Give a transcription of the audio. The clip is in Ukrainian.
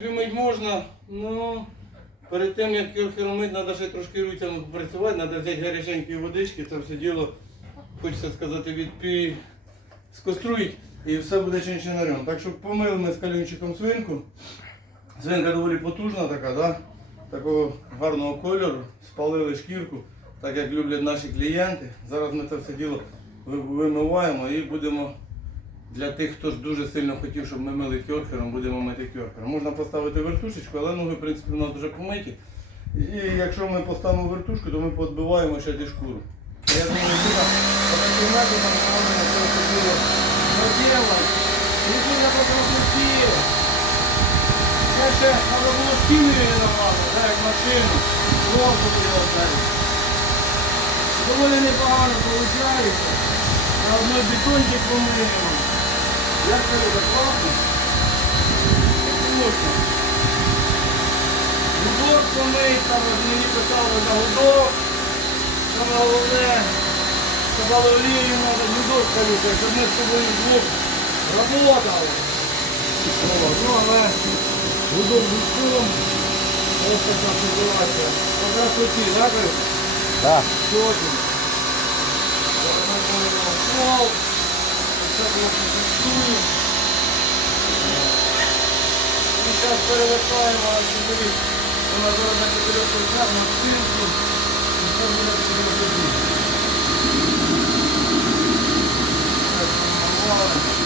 Мить можна, ну перед тим як кілфіром мить, треба ще трошки руцями попрацювати, треба взяти гаряченької водички, це все діло, хочеться сказати, відпі скоструїть і все буде чинчинарем. Так що помили ми з калюнчиком свинку. Свинка доволі потужна така, да? такого гарного кольору, спалили шкірку, так як люблять наші клієнти. Зараз ми це все діло вимиваємо і будемо для тих, хто ж дуже сильно хотів, щоб ми мили кьорхером, будемо мити кьорхером. Можна поставити вертушечку, але ноги, в принципі, у нас вже помиті. І якщо ми поставимо вертушку, то ми подбиваємо ще шкуру. Я думаю, що так, таким методом можна це діло проделати. Не сильно попросити. Це ще треба було шкіною нормально, так, як машину. Його далі. Доволі непогано виходить. На одной бетончик помиємо. Буде класно? Можна. Гудок помить, там мені писали за гудок. Саме головне, сказали олію треба гудок колюкати, щоб ми з тобою звук работали. Ну, але гудок гудком. Ось така ситуація. По красоті, так? Так. Чотко. Це було. І зараз перевертаємо чотири. Вона зараз на чотирьох кольцях на стінку. І це буде чотири тоді. Так, намалювали.